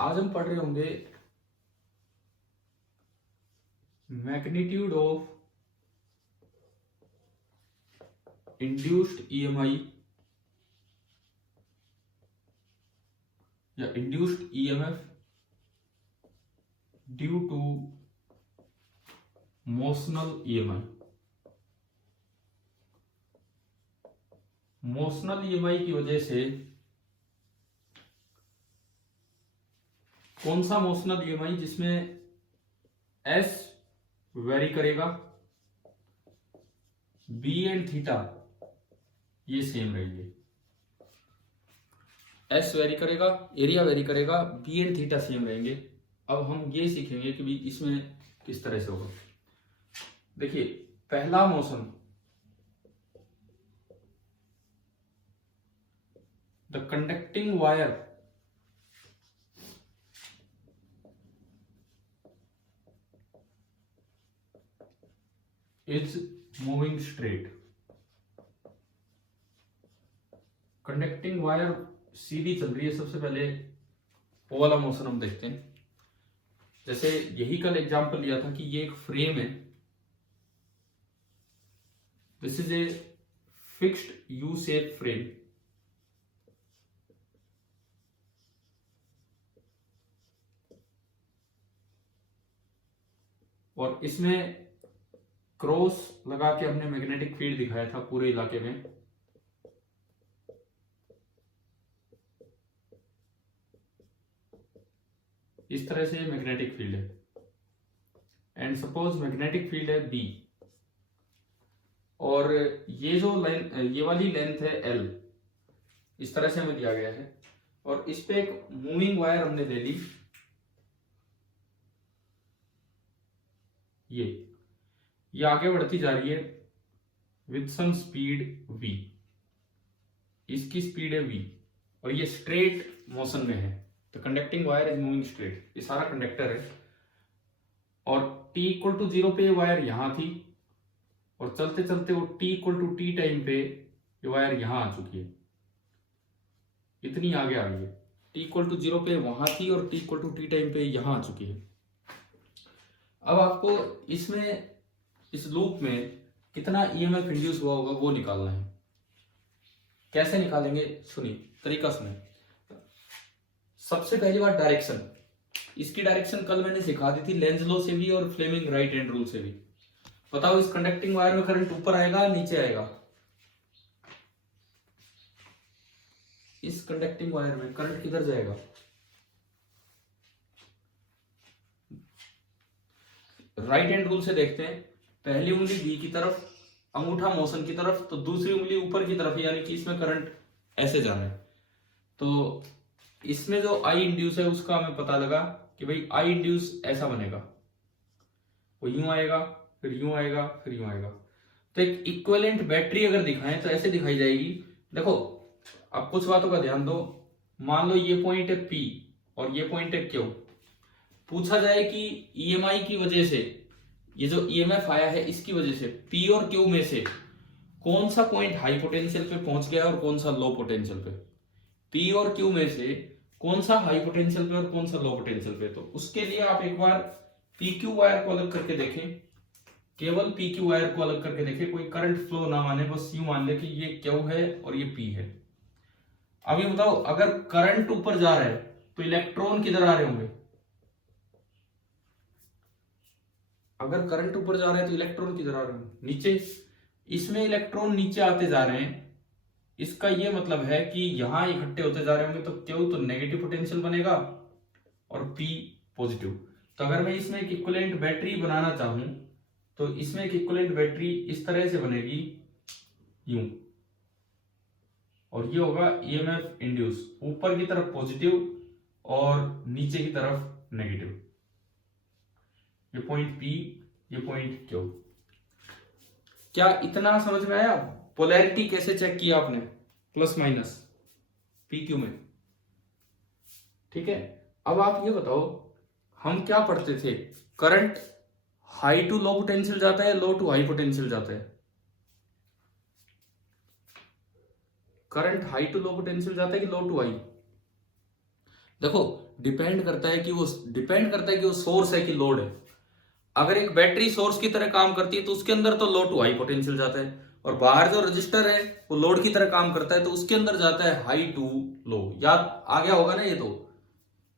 आज हम पढ़ रहे होंगे मैग्नीट्यूड ऑफ इंड्यूस्ड ईएमआई या induced EMF due to motional EMI. Motional EMI की वजह से कौन सा मोशनल ईएमआई जिसमें एस वेरी करेगा, बी एंड थीटा ये सेम रहेंगे। एस वेरी करेगा, एरिया वेरी करेगा, बी एंड थीटा सेम रहेंगे। अब हम ये सीखेंगे कि भी इसमें किस तरह से होगा। देखिए पहला motion, the conducting wire is moving straight. Conducting wire सीधी चल रही है। सबसे पहले वो वाला मोशन हम देखते हैं। जैसे यही कल एग्जांपल लिया था कि ये एक फ्रेम है, this is a fixed U shape frame. और इसमें क्रॉस लगा के हमने मैग्नेटिक फील्ड दिखाया था पूरे इलाके में। इस तरह से मैग्नेटिक फील्ड है एंड सपोज मैग्नेटिक फील्ड है बी और ये जो ये वाली लेंथ है एल, इस तरह से हमें दिया गया है। और इस पे एक मूविंग वायर हमने ले ली, ये आगे बढ़ती जा रही है विद सम स्पीड v। इसकी स्पीड है v और ये स्ट्रेट मोशन में है। तो conducting wire is moving straight, ये सारा कंडक्टर है। और t इक्वल टू 0 पे ये वायर यहां थी और चलते चलते वो t equal to T time पे ये वायर यहां आ चुकी है, इतनी आगे आ गई है। t इक्वल टू 0 पे वहां थी और t equal to T time पे यहां आ चुकी है। अब आपको इसमें इस लूप में कितना ईएमएफ इंड्यूस हुआ होगा वो निकालना है। कैसे निकालेंगे सुनिए, तरीका सुनिए। सबसे पहली बात डायरेक्शन, इसकी डायरेक्शन कल मैंने सिखा दी थी लेंज लॉ से भी और फ्लेमिंग राइट हैंड रूल से भी। बताओ इस कंडक्टिंग वायर में करंट ऊपर आएगा नीचे आएगा? इस कंडक्टिंग वायर में करंट किधर जाएगा? राइट हैंड रूल से देखते हैं। पहली उंगली बी की तरफ, अंगूठा मोशन की तरफ, तो दूसरी उंगली ऊपर की तरफ, यानी कि इसमें करंट ऐसे जा रहा है। तो इसमें जो आई इंड्यूस है उसका हमें पता लगा कि भाई आई इंड्यूस ऐसा बनेगा, वो यूं आएगा फिर यूं आएगा फिर यूं आएगा। तो एक इक्विवेलेंट बैटरी अगर दिखाएं तो ऐसे दिखाई जाएगी। देखो अब कुछ बातों का ध्यान दो। मान लो ये पॉइंट है P और ये पॉइंट है Q। पूछा जाए कि ईएमआई की वजह से ये जो ईएमएफ आया है इसकी वजह से P और Q में से कौन सा पॉइंट हाई पोटेंशियल पे पहुंच गया और कौन सा लो पोटेंशियल पे? P और Q में से कौन सा हाई पोटेंशियल पे और कौन सा लो पोटेंशियल पे? तो उसके लिए आप एक बार PQ वायर को अलग करके देखें, केवल PQ वायर को अलग करके देखें। कोई करंट फ्लो ना माने, बस यूं मान ले कि ये Q है और ये P है। अब ये बताओ अगर करंट ऊपर जा रहा है तो इलेक्ट्रॉन किधर आ रहे होंगे? अगर करंट ऊपर जा रहा है तो इलेक्ट्रॉन किधर आ रहे होंगे? नीचे। इसमें इलेक्ट्रॉन नीचे आते जा रहे हैं, इसका ये मतलब है कि यहां इकट्ठे होते जा रहे होंगे। तो Q तो नेगेटिव पोटेंशियल बनेगा और P पॉजिटिव। तो अगर मैं इसमें एक इक्विवेलेंट बैटरी बनाना चाहूं तो इसमें एक इक्विवेलेंट बैटरी इस तरह से बनेगी यूं, और ये होगा ईएमएफ इंड्यूस, ऊपर की तरफ पॉजिटिव और नीचे की तरफ नेगेटिव। ये पॉइंट P, ये पॉइंट Q। क्या इतना समझ में आया? पोलैरिटी कैसे चेक किया आपने, प्लस माइनस PQ में, ठीक है। अब आप ये बताओ हम क्या पढ़ते थे, current high to low potential जाता है, लो टू हाई पोटेंशियल जाता है? Current high to low potential जाता है कि लो टू हाई? देखो डिपेंड करता है कि वो सोर्स है कि लोड है। अगर एक बैटरी सोर्स की तरह काम करती है तो उसके अंदर तो लो टू हाई पोटेंशियल जाता है, और बाहर जो रजिस्टर है वो लोड की तरह काम करता है तो उसके अंदर जाता है हाई टू लो। याद आ गया होगा ना ये तो।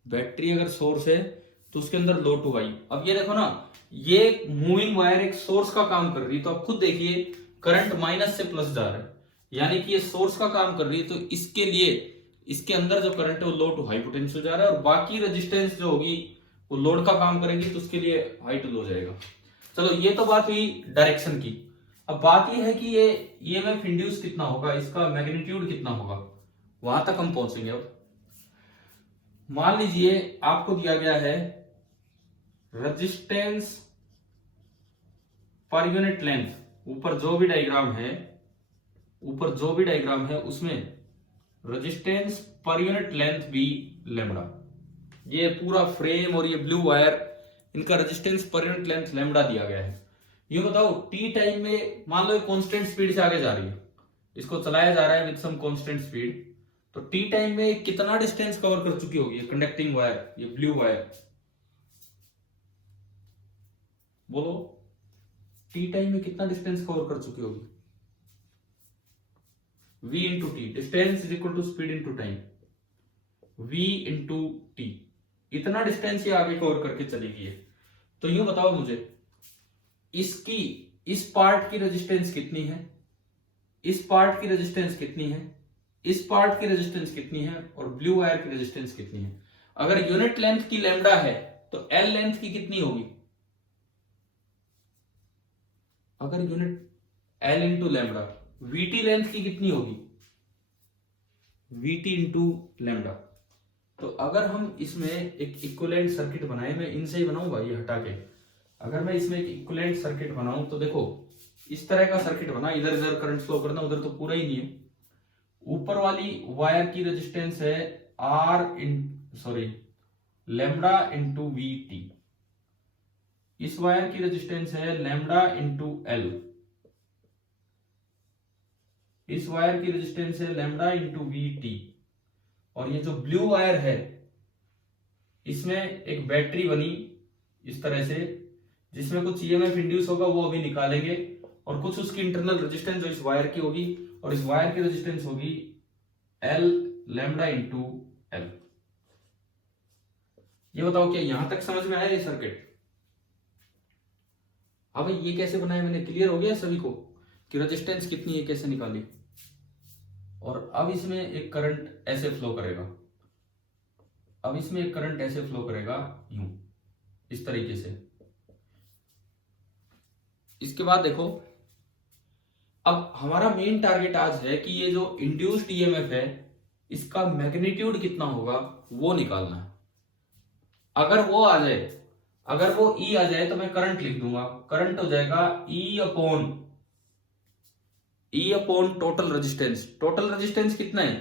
बैटरी अगर सोर्स है तो उसके अंदर लो टू हाई। अब ये देखो ना, ये मूविंग वायर एक सोर्स का काम कर रही है, तो आप खुद देखिए करंट माइनस से प्लस जा रहा है, यानी कि ये सोर्स का काम कर रही है, तो इसके लिए इसके अंदर जो करंट है वो लो टू हाई पोटेंशियल जा रहा है, और बाकी रेजिस्टेंस जो होगी वो लोड का काम करेगी तो उसके लिए हाई टू लो जाएगा। चलो ये तो बात हुई डायरेक्शन की। अब बात ये है कि ये ईएमएफ इंड्यूस कितना होगा, इसका मैग्नीट्यूड कितना होगा, वहां तक हम पहुंचेंगे। अब मान लीजिए आपको दिया गया है रेजिस्टेंस पर यूनिट लेंथ, ऊपर जो भी डायग्राम है उसमें resistance per unit length B lambda, ये पूरा फ्रेम और ये ब्लू वायर, इनका resistance per unit length lambda दिया गया है। ये बताओ टी टाइम में मान लो कांस्टेंट स्पीड से आगे जा रही है, इसको चलाया जा रहा है विद सम कांस्टेंट स्पीड, तो टी टाइम में कितना डिस्टेंस कवर कर चुकी होगी कंडक्टिंग वायर, ये ब्लू वायर, बोलो टी टाइम में कितना डिस्टेंस कवर कर चुकी होगी। v into T, distance is equal to speed into time, v into T, इतना डिस्टेंस ये आगे कवर करके चलेगी है। तो यूं बताओ मुझे इसकी इस पार्ट की रेजिस्टेंस कितनी है, इस पार्ट की रेजिस्टेंस कितनी है, इस पार्ट की रेजिस्टेंस कितनी है, और ब्लू वायर की रेजिस्टेंस कितनी है। अगर यूनिट लेंथ की लैम्डा है तो एल लेंथ की कितनी होगी, अगर unit L into lambda, VT length की कितनी होगी, वीटी इंटू लैम्डा। तो अगर हम इसमें एक इक्विवेलेंट सर्किट बनाए, मैं इनसे ही बनाऊंगा ये हटा के, अगर मैं इसमें एक इक्विवेलेंट सर्किट बनाऊं तो देखो इस तरह का सर्किट बना, इधर इधर करंट फ्लो करना, उधर तो पूरा ही नहीं है। ऊपर वाली वायर की रेजिस्टेंस है लैम्डा इंटू वी टी, इस वायर की रेजिस्टेंस है लैम्डा इंटू एल, इस वायर की रेजिस्टेंस है लैम्डा इंटू वी टी, और ये जो ब्लू वायर है इसमें एक बैटरी बनी इस तरह से, जिसमें कुछ ईएमएफ इंड्यूस होगा वो अभी निकालेंगे, और कुछ उसकी इंटरनल रेजिस्टेंस जो इस वायर की होगी, और इस वायर की रेजिस्टेंस होगी एल लैम्डा इंटू एल। ये बताओ क्या यहां तक समझ में आया ये सर्किट। अब ये कैसे बनाया मैंने, क्लियर हो गया सभी को कि रेजिस्टेंस कितनी है, कैसे निकाली। और अब इसमें एक करंट ऐसे फ्लो करेगा, अब इसमें एक करंट ऐसे फ्लो करेगा यूं, इस तरीके से। इसके बाद देखो अब हमारा मेन टारगेट आज है कि ये जो इंड्यूस्ड ईएमएफ है इसका मैग्नीट्यूड कितना होगा वो निकालना है। अगर वो आ जाए, अगर वो ई आ जाए तो मैं करंट लिख दूंगा, करंट हो जाएगा ई upon total resistance. Total resistance कितना है,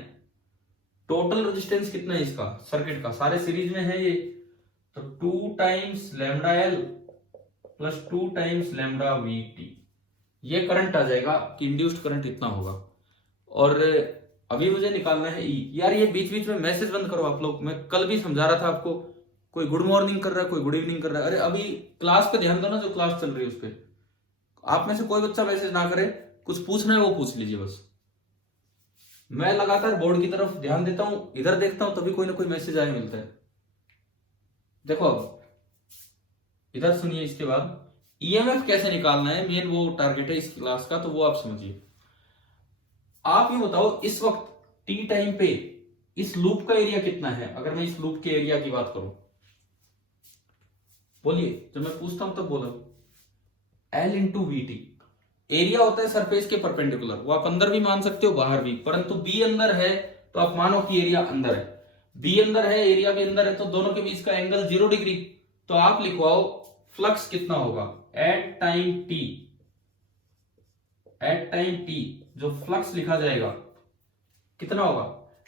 टोटल रेजिस्टेंस कितना है इसका सर्किट का, सारे सीरीज में है ये, तो 2 times lambda L plus 2 times lambda we T, ये करंट आ जाएगा कि इंड्यूस्ड करंट इतना होगा। और अभी मुझे निकालना है ई। यार ये बीच बीच में मैसेज बंद करो आप लोग, मैं कल भी समझा रहा था आपको, कोई गुड मॉर्निंग कर रहा है, कोई गुड इवनिंग कर रहा है। अरे अभी क्लास पे ध्यान दो ना, जो क्लास चल रही है उस पर। आप में से कोई बच्चा मैसेज ना करे, कुछ पूछना है वो पूछ लीजिए बस। मैं लगातार बोर्ड की तरफ ध्यान देता हूं, इधर देखता हूं तभी कोई ना कोई मैसेज आया मिलता है। देखो अब इधर सुनिए, इसके बाद ईएमएफ कैसे निकालना है, मेन वो टारगेट है इस क्लास का, तो वो आप समझिए। आप ये बताओ इस वक्त टी टाइम पे इस लूप का एरिया कितना है, अगर मैं इस लूप के एरिया की बात करूं, बोलिए, जब मैं पूछता हूं तब बोलो। L into V T area होता है सरफेस के परपेंडिकुलर, वो आप अंदर भी मान सकते हो बाहर भी, परंतु बी अंदर है तो आप मानो कि एरिया अंदर है, बी अंदर है एरिया भी अंदर है, तो दोनों के बीच का एंगल 0 डिग्री। तो आप लिखवाओ फ्लक्स कितना होगा at time T, at time T जो फ्लक्स लिखा जाएगा कितना होगा,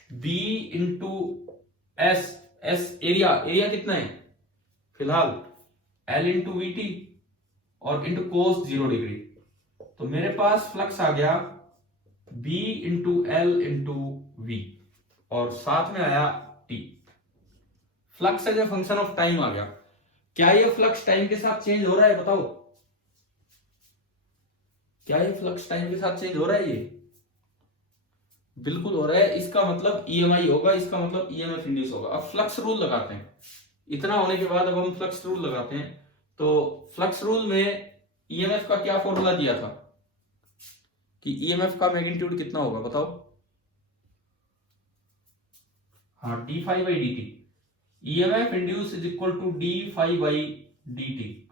B into S, S area, area कितना है फिलहाल एल इंटू वी टी और इंटू कोस 0 डिग्री। तो मेरे पास फ्लक्स आ गया B into L into V और साथ में आया T। Flux as a function of time आ गया। क्या ये फ्लक्स टाइम के साथ चेंज हो रहा है, बताओ? क्या ये फ्लक्स टाइम के साथ चेंज हो रहा है? ये बिल्कुल हो रहा है। इसका मतलब ईएमआई होगा, इसका मतलब ईएमएफ इंड्यूस होगा। अब फ्लक्स रूल लगाते हैं। इतना होने के बाद अब हम फ्लक्स रूल लगाते हैं। तो फ्लक्स रूल में ईएमएफ का क्या फॉर्मूला दिया था कि ईएमएफ का मैग्नीट्यूड कितना होगा, बताओ? हाँ, D phi by D T. EMF induce is equal to D phi by D T.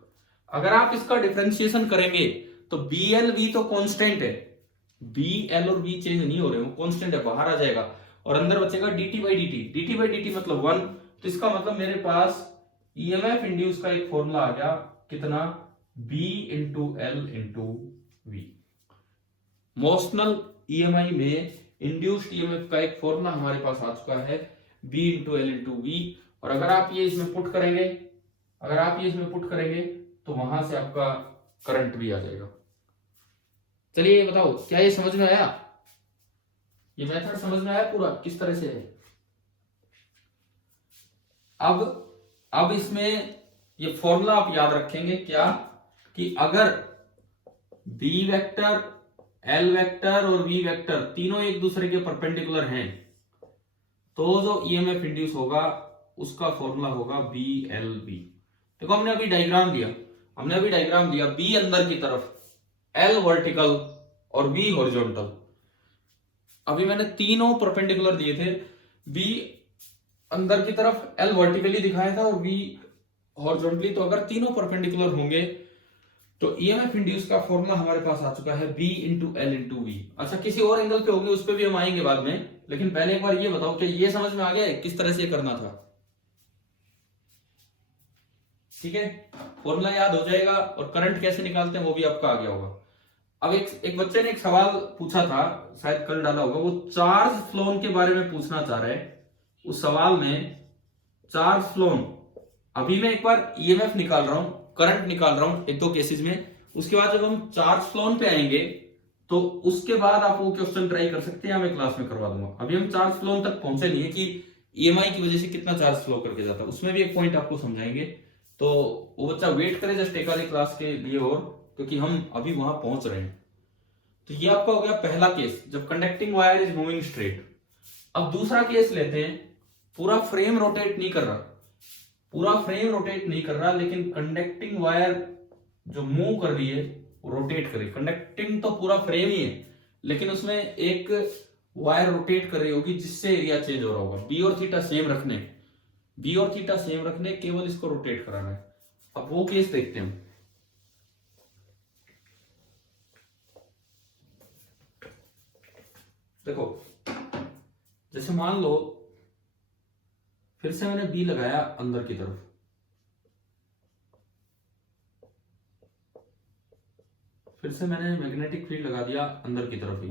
अगर आप इसका डिफरेंशिएशन करेंगे तो बी एल वी तो कांस्टेंट है, बी एल और वी चेंज नहीं हो रहे, वो कांस्टेंट है, बाहर आ जाएगा और अंदर बचेगा D T by D T. D T by D T मतलब 1। तो इसका मतलब मेरे पास ईएमएफ इंड्यूस का एक फॉर्मूला आ गया, कितना? B into L into V. Motional EMI में इंड्यूस्ड ईएमएफ का एक फॉर्मूला हमारे पास आ चुका है, B into L into V. और अगर आप ये इसमें पुट करेंगे, अगर आप ये इसमें पुट करेंगे तो वहां से आपका करंट भी आ जाएगा। चलिए ये बताओ, क्या ये समझ में आया? ये मेथड समझ में आया पूरा किस तरह से है? अब इसमें ये फॉर्मूला आप याद रखेंगे क्या, कि अगर बी वेक्टर, एल वेक्टर और वी वेक्टर तीनों एक दूसरे के परपेंडिकुलर हैं तो जो ईएमएफ इंड्यूस होगा उसका फॉर्मूला होगा बी एल बी। देखो हमने अभी डायग्राम दिया, बी अंदर की तरफ, एल वर्टिकल और वी हॉरिजॉन्टल। अभी मैंने तीनों परपेंडिकुलर दिए थे, बी अंदर की तरफ, एल वर्टिकली दिखाया था और वी हॉरिजॉन्टली। तो अगर तीनों परपेंडिकुलर होंगे तो ईएमएफ इंड्यूस का फॉर्मूला हमारे पास आ चुका है B into L into V. अच्छा, किसी और एंगल पे होगी उस पर भी हम आएंगे बाद में, लेकिन पहले एक बार ये बताओ कि ये समझ में आ गया है किस तरह से करना था? ठीक है, फॉर्मूला याद हो जाएगा और करंट कैसे निकालते हैं वो भी आपका आ गया होगा। अब एक बच्चे ने एक सवाल पूछा था, शायद कल डाला होगा, वो चार्ज फ्लोन के बारे में पूछना चाह रहे हैं। उस सवाल में चार्ज फ्लोन, अभी मैं एक बार ईएमएफ निकाल रहा हूं, करंट निकाल रहा हूं एक दो केसेस में, उसके बाद जब हम चार्ज फ्लोन पे आएंगे तो उसके बाद आप वो क्वेश्चन ट्राई कर सकते हैं, मैं क्लास में करवा दूंगा। अभी हम चार्ज फ्लोन तक पहुंचे नहीं है कि ईएमआई की वजह से कितना चार्ज फ्लो करके जाता है, उसमें भी एक पॉइंट आपको समझाएंगे। तो वो बच्चा वेट करे जस्ट एक आधी क्लास के लिए, और क्योंकि हम अभी वहां पहुंच रहे हैं। तो ये आपका हो गया पहला केस, जब conducting wire is moving straight. अब दूसरा केस लेते हैं, पूरा फ्रेम रोटेट नहीं कर रहा, लेकिन कंडक्टिंग वायर जो मूव कर रही है वो रोटेट कर रही है। कंडक्टिंग तो पूरा फ्रेम ही है, लेकिन उसमें एक वायर रोटेट कर रही होगी जिससे एरिया चेंज हो रहा होगा। बी और थीटा सेम रखने, केवल इसको रोटेट कराना है। अब वो केस देखते हैं। देखो, जैसे मान लो फिर से मैंने बी लगाया अंदर की तरफ, फिर से मैंने मैग्नेटिक फील्ड लगा दिया अंदर की तरफ ही,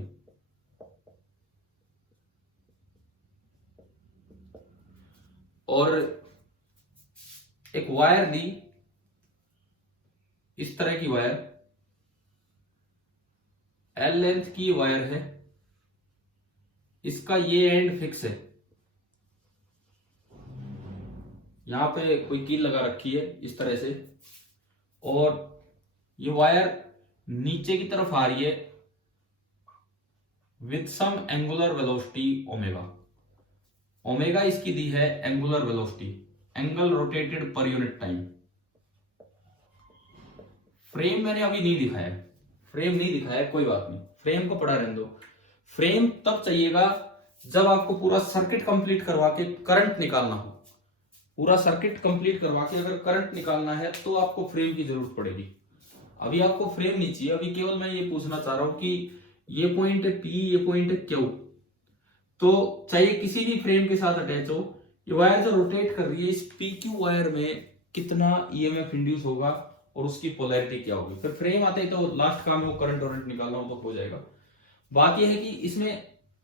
और एक वायर दी, इस तरह की वायर, एल लेंथ की वायर है, इसका ये एंड फिक्स है, यहां पे कोई कील लगा रखी है इस तरह से, और ये वायर नीचे की तरफ आ रही है with some angular velocity omega. Omega इसकी दी है angular velocity, angle rotated per unit time. Frame मैंने अभी नहीं दिखाया, कोई बात नहीं, फ्रेम को पढ़ा रहने दो। फ्रेम तब चाहिएगा जब आपको पूरा सर्किट कंप्लीट करवा के करंट निकालना हो। पूरा सर्किट कंप्लीट करवा के अगर करंट निकालना है तो आपको फ्रेम की जरूरत पड़ेगी। अभी आपको फ्रेम नहीं चाहिए, अभी केवल मैं ये पूछना चाह रहा हूं कि ये पॉइंट है पी, ये पॉइंट है क्यू, तो चाहिए किसी भी फ्रेम के साथ अटैच हो, ये वायर जो रोटेट कर रही है इस पी क्यू वायर में कितना ईएमएफ इंड्यूस होगा और उसकी पोलैरिटी क्या होगी। फिर फ्रेम आते ही तो लास्ट काम है वो करंट वरंट निकालना हो तो हो जाएगा। बात यह है कि इसमें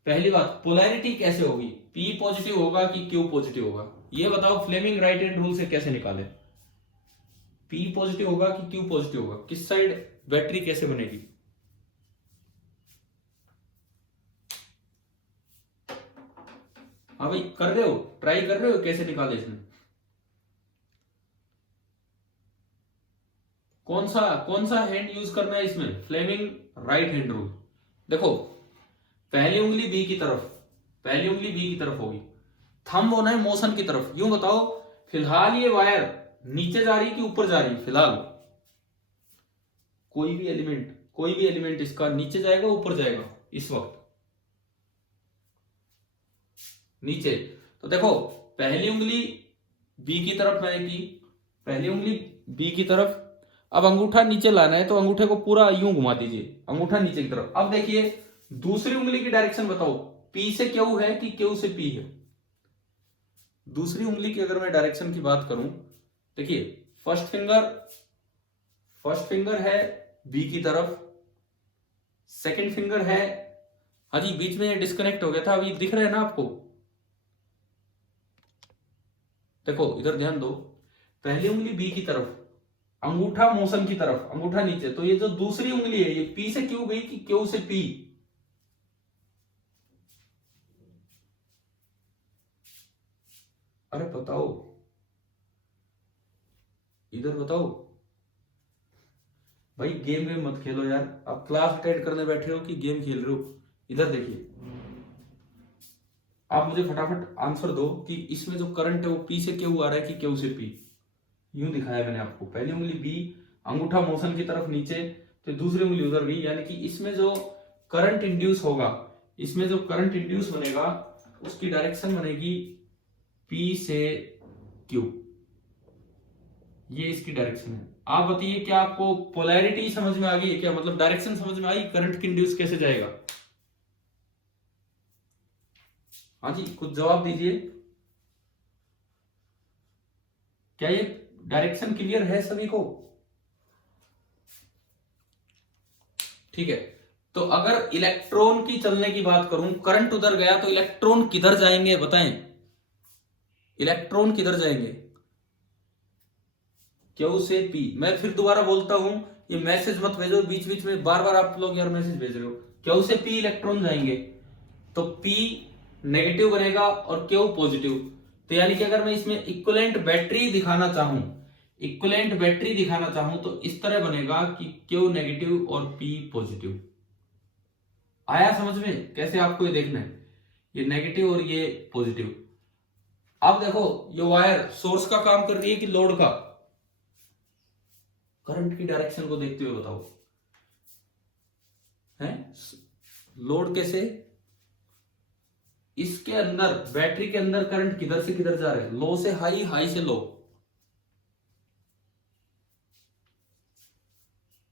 पहली बात पोलैरिटी कैसे होगी, पी पॉजिटिव होगा कि क्यू पॉजिटिव होगा, ये बताओ फ्लेमिंग राइट हैंड रूल से कैसे निकाले। पी पॉजिटिव होगा कि क्यू पॉजिटिव होगा, किस साइड बैटरी कैसे बनेगी। हाँ भाई, कर रहे हो, ट्राई कर रहे हो कैसे निकाले इसमें? कौन सा हैंड यूज करना है इसमें? Fleming right hand rule. देखो पहली उंगली बी की तरफ होगी, थंब होना है मोशन की तरफ। यूं बताओ फिलहाल ये वायर नीचे जा रही है कि ऊपर जा रही है? फिलहाल कोई भी एलिमेंट इसका नीचे जाएगा ऊपर जाएगा? इस वक्त नीचे। तो देखो पहली उंगली बी की तरफ मैंने की, पहली उंगली बी की तरफ। अब अंगूठा नीचे लाना है तो अंगूठे को पूरा यूं घुमा दीजिए, अंगूठा नीचे की तरफ। अब देखिए दूसरी उंगली की डायरेक्शन बताओ, पी से क्यू है कि क्यू से पी है? दूसरी उंगली की अगर मैं डायरेक्शन की बात करूं, देखिए फर्स्ट फिंगर है बी की तरफ, सेकंड फिंगर है, हाँ जी बीच में डिस्कनेक्ट हो गया था, अभी दिख रहा है ना आपको? देखो इधर ध्यान दो, पहली उंगली बी की तरफ, अंगूठा मोशन की तरफ, अंगूठा नीचे। तो ये जो दूसरी उंगली है ये पी से क्यू गई कि क्यू से पी? अरे बताओ, इधर बताओ भाई। गेम वेम मत खेलो यार, आप क्लास अटेंड करने बैठे हो कि गेम खेल रहे हो? इधर देखिए, आप मुझे फटाफट आंसर दो कि इसमें जो करंट है वो पी से क्यू आ रहा है कि क्यू से पी? यूं दिखाया मैंने आपको, पहली उंगली बी, अंगूठा मोशन की तरफ नीचे, तो दूसरी उंगली उधर गई, यानी कि इसमें जो करंट इंड्यूस होगा, इसमें जो करंट इंड्यूस बनेगा उसकी डायरेक्शन बनेगी पी से क्यू। ये इसकी डायरेक्शन है। आप बताइए क्या आपको पोलैरिटी समझ में आ गई है क्या? मतलब डायरेक्शन समझ में आई, करंट की इंड्यूस कैसे जाएगा? हाँ जी कुछ जवाब दीजिए। क्या ये डायरेक्शन क्लियर है सभी को? ठीक है, तो अगर इलेक्ट्रॉन की चलने की बात करूं, करंट उधर गया तो इलेक्ट्रॉन किधर जाएंगे बताएं? इलेक्ट्रॉन किधर जाएंगे? क्यू से पी। मैं फिर दोबारा बोलता हूं, ये मैसेज मत भेजो बीच बीच में, बार बार आप लोग यार मैसेज भेज रहे हो। क्यू से पी इलेक्ट्रॉन जाएंगे तो पी नेगेटिव बनेगा और क्यू पॉजिटिव। तो यानी कि अगर मैं इसमें इक्विवेलेंट बैटरी दिखाना चाहूं तो इस तरह बनेगा कि क्यू नेगेटिव और पी पॉजिटिव। आया समझ में कैसे आपको ये देखना है? ये नेगेटिव और ये पॉजिटिव। अब देखो ये वायर सोर्स का काम कर रही है कि लोड का? करंट की डायरेक्शन को देखते हुए बताओ, है लोड कैसे? इसके अंदर बैटरी के अंदर करंट किधर से किधर जा रहा है? लो से हाई, हाई से लो।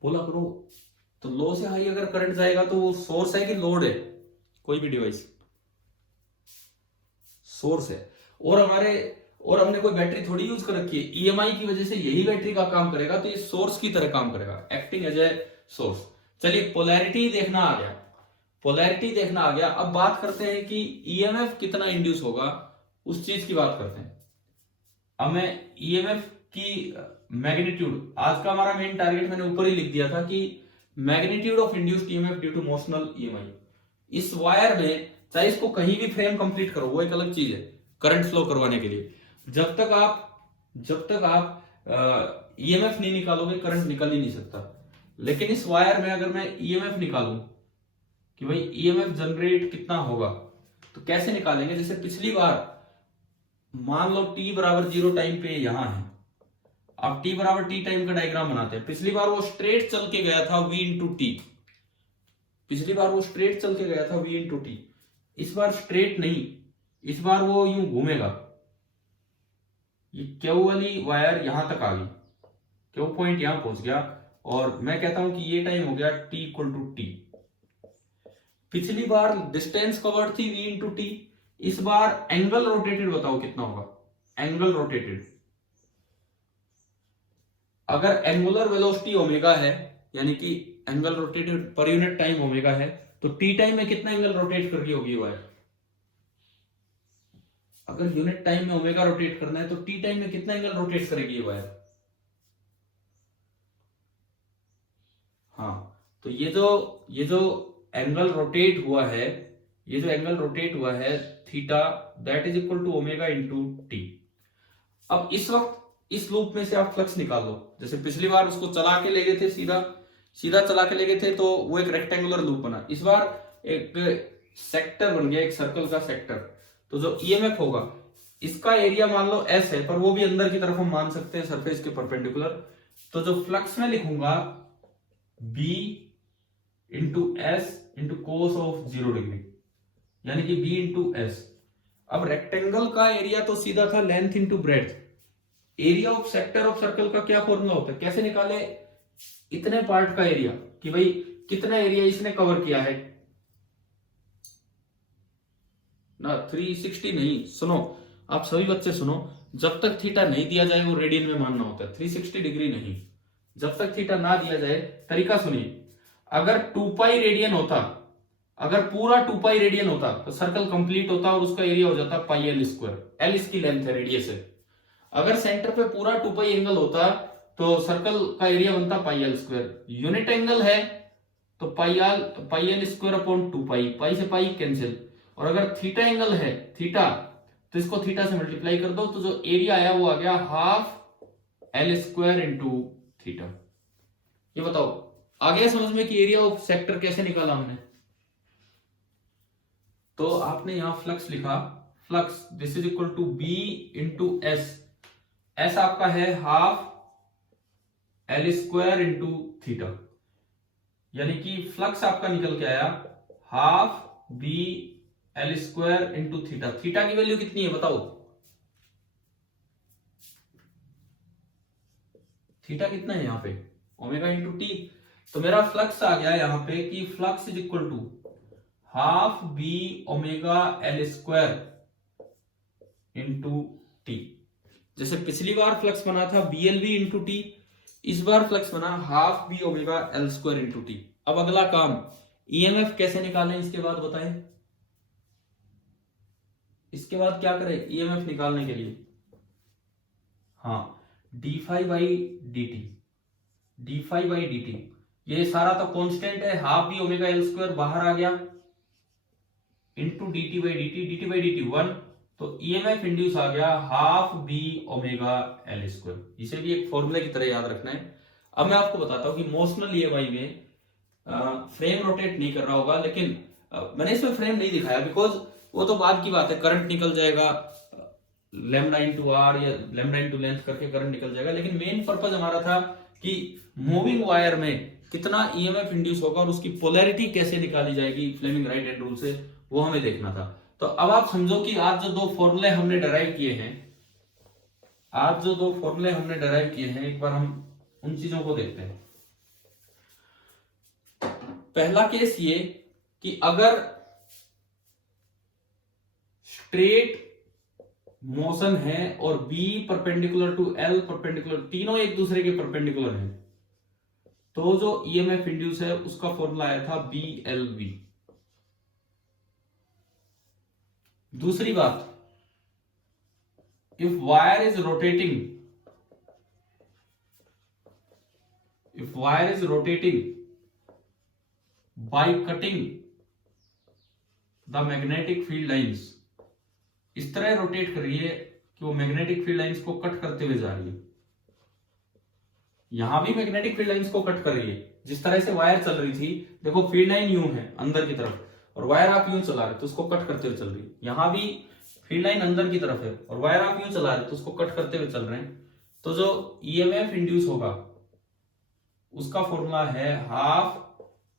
बोला करो। तो लो से हाई अगर करंट जाएगा तो वो सोर्स है कि लोड है? कोई भी डिवाइस सोर्स है। और हमने कोई बैटरी थोड़ी यूज कर रखी है, ईएमआई की वजह से यही बैटरी का काम करेगा, तो ये सोर्स की तरह काम करेगा, एक्टिंग एज ए सोर्स। चलिए पोलैरिटी देखना आ गया। अब बात करते हैं कि ईएमएफ कितना इंड्यूस होगा, उस चीज की बात करते हैं। अब मैं ईएमएफ की मैग्नीट्यूड, आज का हमारा मेन टारगेट मैंने ऊपर ही लिख दिया था कि magnitude of induced EMF due to motional EMI. इस वायर में चाहे इसको कहीं भी फ्रेम कंप्लीट करो, वो एक अलग चीज है करंट फ्लो करवाने के लिए। जब तक आप ईएमएफ नहीं निकालोगे करंट निकल ही नहीं सकता। लेकिन इस वायर में अगर मैं ईएमएफ निकालूं कि भाई ईएमएफ जनरेट कितना होगा, तो कैसे निकालेंगे? जैसे पिछली बार मान लो t बराबर 0 टाइम पे यहां है, अब t बराबर t टाइम का डायग्राम बनाते हैं। पिछली बार वो स्ट्रेट चल के गया था v इंटू टी, इस बार स्ट्रेट नहीं, इस बार वो यूं घूमेगा। ये क्यू वाली वायर यहां तक आ गई, क्यू पॉइंट यहां पहुंच गया, और मैं कहता हूं कि ये टाइम हो गया t इक्वल टू टी। पिछली बार डिस्टेंस कवर्ड थी v इंटू टी, इस बार एंगल रोटेटेड बताओ कितना होगा? एंगल रोटेटेड, अगर एंगुलर वेलोसिटी ओमेगा है, यानी कि angle rotated per unit time omega है, तो टी टाइम में कितना एंगल रोटेट कर रही होगी वायर? अगर यूनिट टाइम में ओमेगा रोटेट करना है तो टी टाइम में कितना एंगल रोटेट करेगी ये वायर? हाँ, तो ये जो एंगल रोटेट हुआ है theta, that is equal to omega into T. अब इस इस लूप में से आप फ्लक्स निकाल लो। जैसे पिछली बार उसको चला के ले गए थे, सीधा सीधा चला के ले गए थे, तो वो एक रेक्टेंगुलर लूप बना। इस बार एक सेक्टर बन गया, एक सर्कल का सेक्टर। तो जो ईएमएफ होगा, इसका एरिया मान लो एस है, पर वो भी अंदर की तरफ हम मान सकते हैं सरफेस के परपेंडिकुलर। तो जो फ्लक्स में लिखूंगा B into S into cos of 0 degree, यानी कि बी इंटू एस। अब रेक्टेंगल का एरिया तो सीधा था length into breadth. Area of sector of circle का क्या फॉर्मूला होता है, कैसे निकाले इतने पार्ट का एरिया, कि भाई कितना एरिया इसने कवर किया है ना। 360 नहीं, सुनो आप सभी बच्चे सुनो, जब तक थीटा नहीं दिया जाए वो रेडियन में मानना होता है। 360 डिग्री नहीं, जब तक थीटा ना दिया जाए। तरीका सुनिए, अगर 2 पाई रेडियन होता, अगर पूरा 2 पाई रेडियन होता तो सर्कल कंप्लीट होता और उसका एरिया हो जाता पाई एल स्क्वायर। एल इसकी लेंथ है, रेडियस है। अगर सेंटर पे पूरा 2 पाई एंगल होता तो सर्कल का एरिया बनता pi L square. Unit angle है तो पाई एल स्क्वायर अपॉन 2 पाई, पाई से पाई कैंसिल। और अगर थीटा एंगल है, थीटा, तो इसको थीटा से मल्टीप्लाई कर दो, तो जो एरिया आया वो आ गया half L square into theta. ये बताओ आ गया समझ में कि एरिया ऑफ सेक्टर कैसे निकाला हमने। तो आपने यहां फ्लक्स लिखा, flux this is equal to B into S. S आपका है half L square into theta, यानी कि फ्लक्स आपका निकल के आया half B L square into theta. Theta की वैल्यू कितनी है बताओ, थीटा कितना है यहां पे, ओमेगा इंटू टी। तो मेरा फ्लक्स आ गया यहां पे कि flux is equal to half B omega L square into T. जैसे पिछली बार फ्लक्स बना था B L B into T, इस बार फ्लक्स बना half B omega L square into T. अब अगला काम ईएमएफ कैसे निकालें, इसके बाद बताएं। इसके बाद क्या करें ईएमएफ निकालने के लिए, हाँ D phi by D T, D phi by D T. ये सारा तो कांस्टेंट है, half B omega L square बाहर आ गया into D T by D T, D T by D T 1। तो ईएमएफ इंड्यूस आ गया half B omega L square. इसे भी एक फॉर्मूले की तरह याद रखना है। अब मैं आपको बताता हूं कि मोशनल ईएमआई में फ्रेम रोटेट नहीं कर रहा होगा, लेकिन मैंने इसमें फ्रेम नहीं दिखाया बिकॉज वो तो बाद की बात है, करंट निकल जाएगा लैम्डा इंटू आर या लैम्डा इंटू लेंथ करके करंट निकल जाएगा। लेकिन मेन पर्पज हमारा था कि मूविंग वायर में कितना ईएमएफ इंड्यूस होगा और उसकी पोलैरिटी कैसे निकाली जाएगी फ्लेमिंग राइट हैंड रूल से, वो हमें देखना था। तो अब आप समझो कि आज जो दो फॉर्मूले हमने डराइव किए हैं, आज जो दो फॉर्मूले हमने डराइव किए हैं, एक बार हम उन चीजों को देखते हैं। पहला केस ये कि अगर स्ट्रेट मोशन है और B perpendicular to L perpendicular, तीनों एक दूसरे के परपेंडिकुलर हैं, तो जो ईएमएफ इंड्यूस है उसका फॉर्मूला आया था बी एल वी। दूसरी बात, if wire is rotating, if wire is rotating by cutting the magnetic field lines, इस तरह रोटेट कर रही है कि वो मैग्नेटिक फील्ड लाइंस को कट करते हुए जा रही है। यहां भी मैग्नेटिक फील्ड लाइंस को कट कर रही है। जिस तरह से वायर चल रही थी, देखो फील्ड लाइन यूं है अंदर की तरफ और वायर आप यूं चला रहे तो उसको कट करते हुए चल रही है। यहां भी फील्ड लाइन अंदर की तरफ है और वायर आप यूं चला रहे तो उसको कट करते हुए चल रहे हैं। तो जो ईएमएफ इंड्यूस होगा उसका फॉर्मूला है half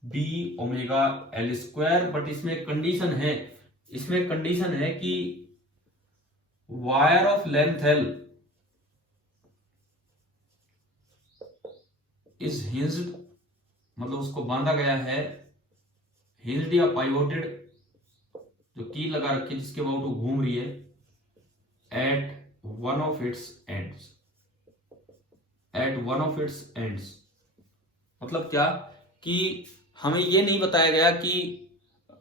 B omega L square. But इसमें कंडीशन है, इसमें कंडीशन है कि wire of length L is hinged, मतलब उसको बांधा गया है, हिंज्ड या पाइवोटेड, जो की लगा रखी है जिसके अबाउट वो घूम रही है, at one of its ends, at one of its ends. मतलब क्या कि हमें ये नहीं बताया गया कि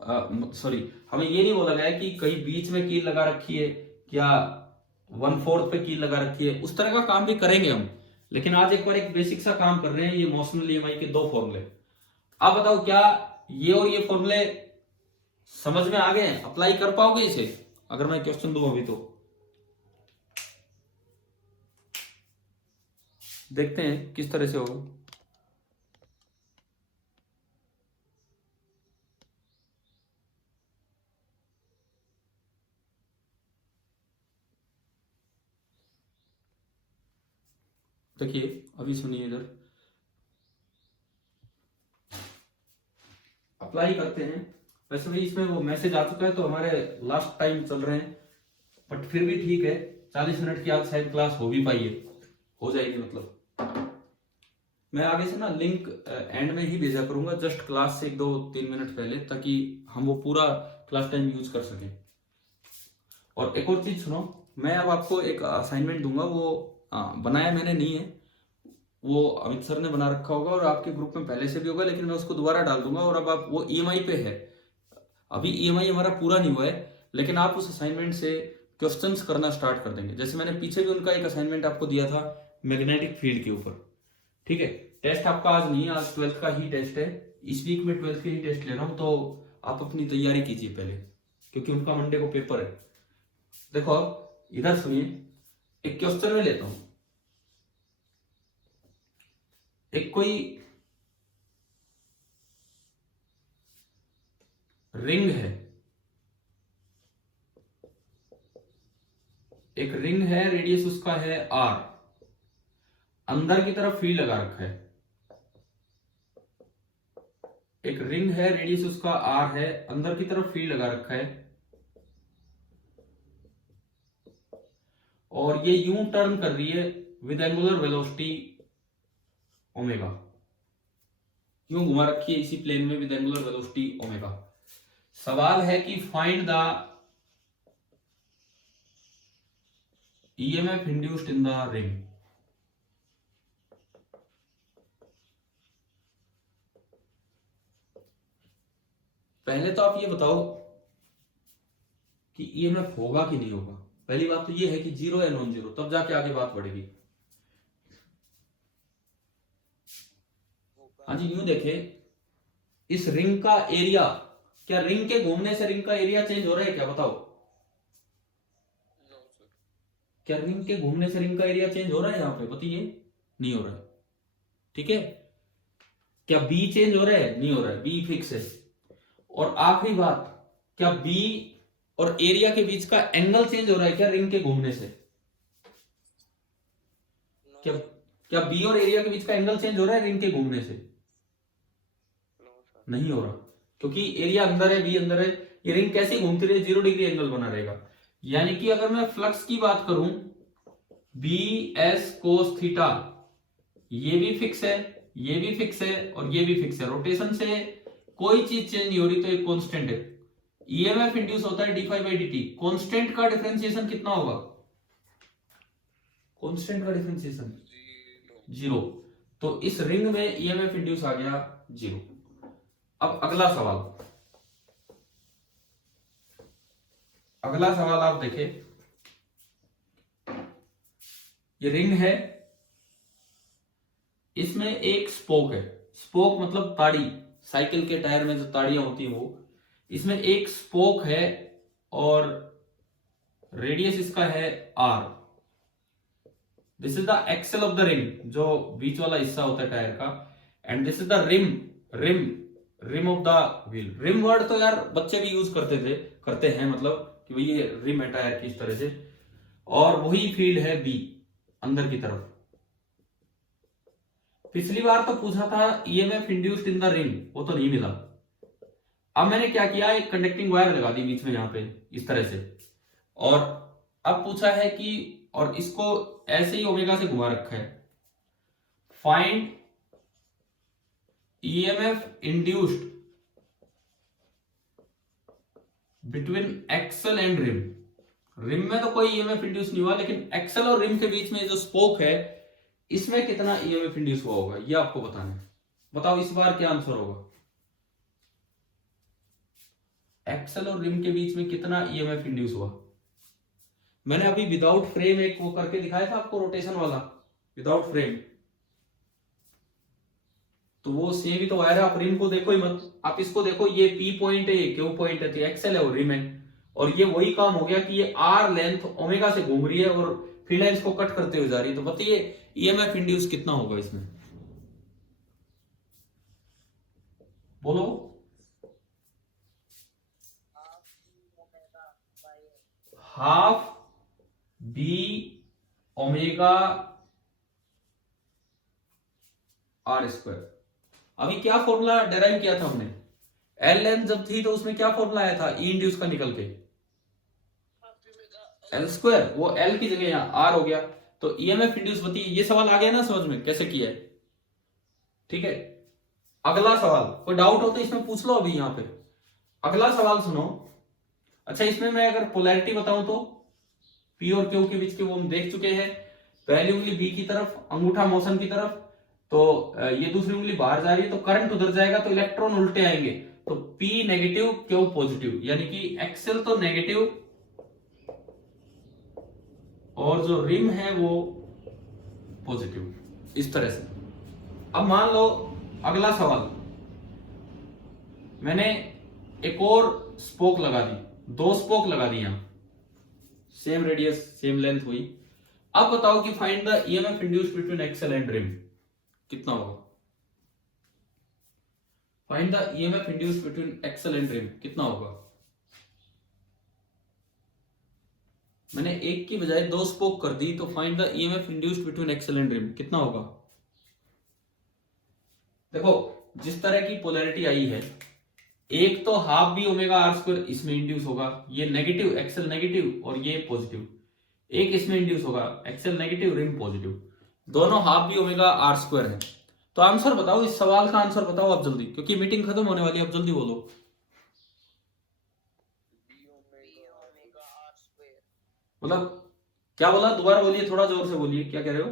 हमें ये नहीं बोला गया कि कहीं बीच में कील लगा रखी है या 1/4 पे कील लगा रखी है। उस तरह का काम भी करेंगे हम, लेकिन आज एक बार एक बेसिक सा काम कर रहे हैं। ये मोशनल ईएमआई के दो फॉर्मूले, आप बताओ क्या ये और ये फॉर्मूले समझ में आ गए हैं, अप्लाई कर पाओगे इसे अगर मैं क्वेश्चन दूं अभी तो? देखते हैं किस तरह से होगा। देखिए अभी सुनिए, इधर अप्लाई करते हैं। वैसे भी इसमें वो मैसेज आ चुका है तो हमारे लास्ट टाइम चल रहे हैं, बट फिर भी ठीक है, 40 मिनट की आज शायद क्लास हो भी पाई है, हो जाएगी मतलब। मैं आगे से ना लिंक एंड में ही भेजा करूंगा, जस्ट क्लास से 1-2-3 मिनट पहले, ताकि हम वो पूरा क्लास टाइम यूज कर सकें। और एक और चीज सुनो, मैं अब आपको एक असाइनमेंट दूंगा, वो बनाया मैंने नहीं है, वो अमित सर ने बना रखा होगा और आपके ग्रुप में पहले से भी होगा, लेकिन मैं उसको दोबारा डाल दूंगा। और अब आप वो ईएमआई पे है, अभी ईएमआई हमारा पूरा नहीं हुआ है, लेकिन आप उस असाइनमेंट से क्वेश्चंस करना स्टार्ट कर देंगे। जैसे मैंने पीछे भी उनका एक असाइनमेंट आपको दिया था मैग्नेटिक फील्ड के ऊपर, ठीक है। टेस्ट आपका आज नहीं है, आज 12th का ही टेस्ट है, इस वीक में 12th के ही टेस्ट ले रहा हूं, तो आप अपनी तैयारी कीजिए पहले, क्योंकि उनका मंडे को पेपर है। देखो इधर सुनिए, एक क्वेश्चन में लेता हूं, एक कोई रिंग है, एक रिंग है, रेडियस उसका है r, अंदर की तरफ फील्ड लगा रखा है। एक रिंग है, रेडियस उसका r है, अंदर की तरफ फील्ड लगा रखा है, और ये यूं टर्न कर रही है विद एंगुलर वेलोसिटी ओमेगा, यूं घुमा रखी है इसी प्लेन में विद एंगुलर वेलोसिटी ओमेगा। सवाल है कि find the EMF induced in the ring. पहले तो आप ये बताओ कि ईएमएफ होगा कि नहीं होगा। पहली बात तो ये है कि जीरो या नॉन जीरो, तब जाके आगे बात बढ़ेगी। हाँ जी, यूं देखे, इस रिंग का एरिया, क्या रिंग के घूमने से रिंग का एरिया चेंज हो रहा है क्या, बताओ? क्या रिंग के घूमने से रिंग का एरिया चेंज हो रहा है? यहाँ पे बताइए, नहीं हो रहा है, ठीक है। क्या बी चेंज हो रहा है? नहीं हो रहा है, बी फिक्स है। और आखिरी बात, क्या बी और एरिया के बीच का एंगल चेंज हो रहा है क्या रिंग के घूमने से? क्या क्या बी और एरिया के बीच का एंगल चेंज हो रहा है रिंग के घूमने से? नहीं हो रहा, क्योंकि एरिया अंदर है, बी अंदर है, ये रिंग कैसे घूमती रहे, 0 डिग्री एंगल बना रहेगा। यानी कि अगर मैं फ्लक्स की बात करूं, बी एस कोस थीटा, ये भी फिक्स है, ये भी फिक्स है, और ये भी फिक्स है। रोटेशन से कोई चीज चेंज नहीं हो रही, तो एक कांस्टेंट है। ईएमएफ इंड्यूस होता है d∅dt, कांस्टेंट का डिफरेंशिएशन कितना होगा? कांस्टेंट का डिफरेंशिएशन 0, तो इस रिंग में ईएमएफ इंड्यूस आ गया 0। अब अगला सवाल, आप देखें, ये रिंग है, इसमें एक स्पोक है, स्पोक मतलब ताड़ी, साइकिल के टायर में जो ताड़ियां होती हैं वो, इसमें एक स्पोक है, और रेडियस इसका है r। This is the axle of the ring, जो बीच वाला हिस्सा होता है टायर का, and this is the rim of the wheel. Rim word तो यार बच्चे भी यूज करते हैं, मतलब कि भाई ये रिम है टायर की, इस तरह से। और वही फील्ड है बी, अंदर की तरफ। पिछली बार तो पूछा था EMF induced in the ring, वो तो नहीं मिला। अब मैंने क्या किया, एक कंडक्टिंग वायर लगा दी बीच में यहां पे, इस तरह से, और अब पूछा है कि, और इसको ऐसे ही ओमेगा से घुमा रखा है, find EMF induced between axle and rim. Rim में तो कोई ईएमएफ इंड्यूस नहीं हुआ, लेकिन एक्सल और रिम के बीच में जो स्पोक है, इसमें कितना ईएमएफ इंड्यूस हुआ होगा, ये आपको बताना है। बताओ इस बार क्या आंसर होगा? एक्सल और रिम के बीच में कितना ईएमएफ इंड्यूस हुआ? मैंने अभी विदाउट फ्रेम एक वो करके दिखाया था आपको, रोटेशन वाला, विदाउट फ्रेम, तो वो सेम ही तो वायर है। आप रिम को देखो ही मत, आप इसको देखो, ये पी पॉइंट है, ये क्यू पॉइंट है, एक्सेल है और रिम है, और ये वही काम हो गया कि ये आर लेंथ ओमेगा से घूम रही है, और फील्ड लाइंस को कट करते हुए जा रही है, तो बताइए ईएमएफ इंड्यूस कितना होगा इसमें, बोलो। Half B omega R square. अभी क्या फॉर्मूला डेराइव किया था हमने, एल लेंथ जब थी तो उसमें क्या फॉर्मूला आया था ई इंड्यूस का निकल के, एल स्क्वायर, वो एल की जगह यहाँ आर हो गया। तो ईएमएफ इंड्यूस बताइए, ये सवाल आ गया ना समझ में कैसे किया है, ठीक है। अगला सवाल, कोई डाउट हो तो इसमें पूछ लो अभी यहाँ पे। अगला सवाल सुनो। अच्छा, इसमें मैं अगर पोलैरिटी बताऊं तो पी और क्यू के बीच के वो हम देख चुके हैं। पहली उंगली बी की तरफ, अंगूठा मोशन की तरफ, तो ये दूसरी उंगली बाहर जा रही है तो करंट उधर जाएगा तो इलेक्ट्रॉन उल्टे आएंगे, तो पी नेगेटिव क्यू पॉजिटिव, यानी कि एक्सेल तो नेगेटिव और जो रिम है वो पॉजिटिव, इस तरह से। अब मान लो अगला सवाल, मैंने एक और स्पोक लगा दी, 2 स्पोक लगा दी यहां, सेम रेडियस सेम लेंथ हुई। अब बताओ कि find the EMF induced between axle and rim, कितना होगा। Find the EMF induced between axle and rim कितना होगा। मैंने एक की बजाय 2 स्पोक कर दी, तो find the EMF induced between axle and rim कितना होगा। देखो जिस तरह की पोलैरिटी आई है, एक तो half B omega R square इसमें इंड्यूस होगा, ये नेगेटिव एक्सेल नेगेटिव और ये पॉजिटिव, एक इसमें इंड्यूस होगा एक्सेल नेगेटिव रिम पॉजिटिव, दोनों half B omega R square है। तो आंसर बताओ, इस सवाल का आंसर बताओ आप जल्दी, क्योंकि मीटिंग खत्म होने वाली है, आप जल्दी बोलो। मतलब क्या बोला, दोबारा बोलिए, थोड़ा जोर से बोलिए, क्या कह रहे हो।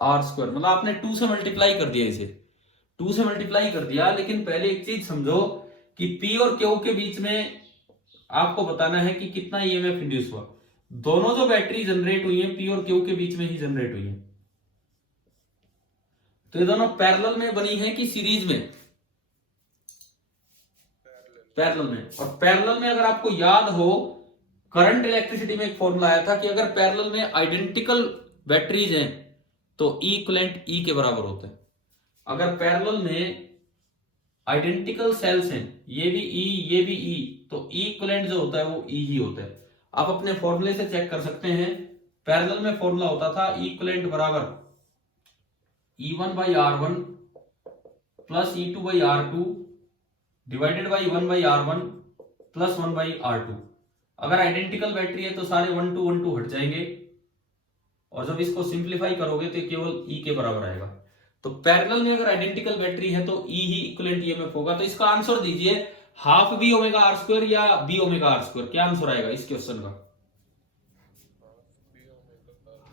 आर स्क्वायर, मतलब आपने 2 से मल्टीप्लाई कर दिया, इसे 2 से मल्टीप्लाई कर दिया। लेकिन पहले एक चीज समझो कि पी और क्यू के बीच में आपको बताना है कि कितना ईएमएफ इंड्यूस हुआ। दोनों जो बैटरी जनरेट हुई है पी और क्यू के बीच में ही जनरेट हुई है, तो ये दोनों पैरेलल में बनी है कि सीरीज में, पैरेलल में। और पैरेलल में अगर आपको याद हो, करंट इलेक्ट्रिसिटी में एक फॉर्मूला आया था कि अगर पैरेलल में आइडेंटिकल बैटरीज हैं तो ई इक्विवेलेंट ई के बराबर होता है। अगर पैरेलल में आइडेंटिकल सेल्स हैं, ये भी ई ये भी ई, तो ई इक्विवेलेंट जो होता है वो ई ही होता है। आप अपने फॉर्मूले से चेक कर सकते हैं, पैरेलल में फॉर्मूला होता था ई इक्विवेलेंट बराबर E1 by R1 plus E2 by R2 divided by 1 by R1 plus 1 by R2। अगर आइडेंटिकल बैटरी है तो सारे 1 2 1 2 हट जाएंगे, और जब इसको सिंप्लीफाई करोगे तो केवल E के बराबर आएगा। तो पैरेलल में अगर आइडेंटिकल बैटरी है तो E ही इक्विवेलेंट ईएमएफ होगा। तो इसका आंसर दीजिए, half B omega R square या बी ओमेगा आर स्क्वायर, क्या आंसर आएगा इस क्वेश्चन का।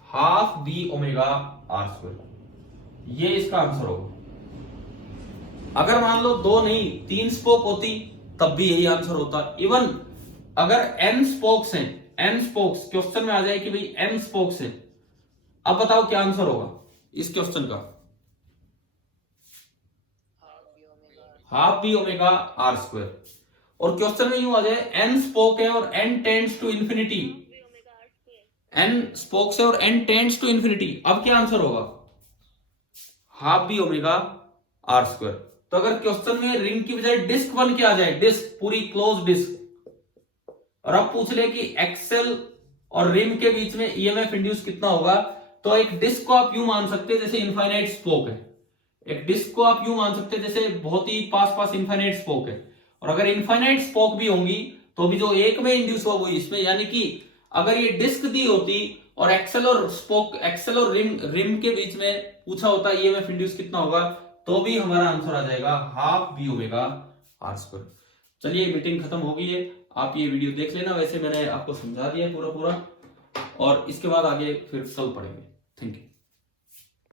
Half B omega R square, ये इसका आंसर होगा। अगर मान लो 2 नहीं 3 स्पोक होती तब भी यही आंसर होता। इवन अगर n स्पोक्स हैं, n स्पोक्स क्वेश्चन में आ जाए कि भाई n स्पोक्स हैं, अब बताओ क्या आंसर होगा इस क्वेश्चन का। Half B omega R square. और क्वेश्चन में यूं आ जाए n स्पोक है और n tends to infinity, n spokes है और n टेंड्स टू इंफिनिटी, अब क्या आंसर होगा, half B omega R square. तो अगर क्वेश्चन में रिंग की बजाय डिस्क बन के आ जाए, डिस्क पूरी क्लोज डिस्क, और अब पूछ ले कि एक्सेल और रिम के बीच में ईएमएफ इंड्यूस कितना होगा, तो एक डिस्क को आप यूं मान सकते हैं जैसे इनफाइनाइट स्पोक है, एक डिस्क को आप यूं मान सकते हैं जैसे बहुत ही पास पास इनफाइनाइट स्पोक है। और अगर इनफाइनाइट स्पोक भी होंगी तो भी जो एक में इंड्यूस हुआ वो इसमें, यानी कि अगर ये डिस्क दी होती और एक्सेल और स्पोक, एक्सेल और रिम के बीच में पूछा होता ईएमएफ इंड्यूस कितना होगा, तो भी हमारा आंसर आ जाएगा half B omega R square. चलिए मीटिंग खत्म हो गई है, आप ये वीडियो देख लेना, वैसे मैंने आपको समझा दिया पूरा, और इसके बाद आगे फिर कल पढ़ेंगे। Thank you.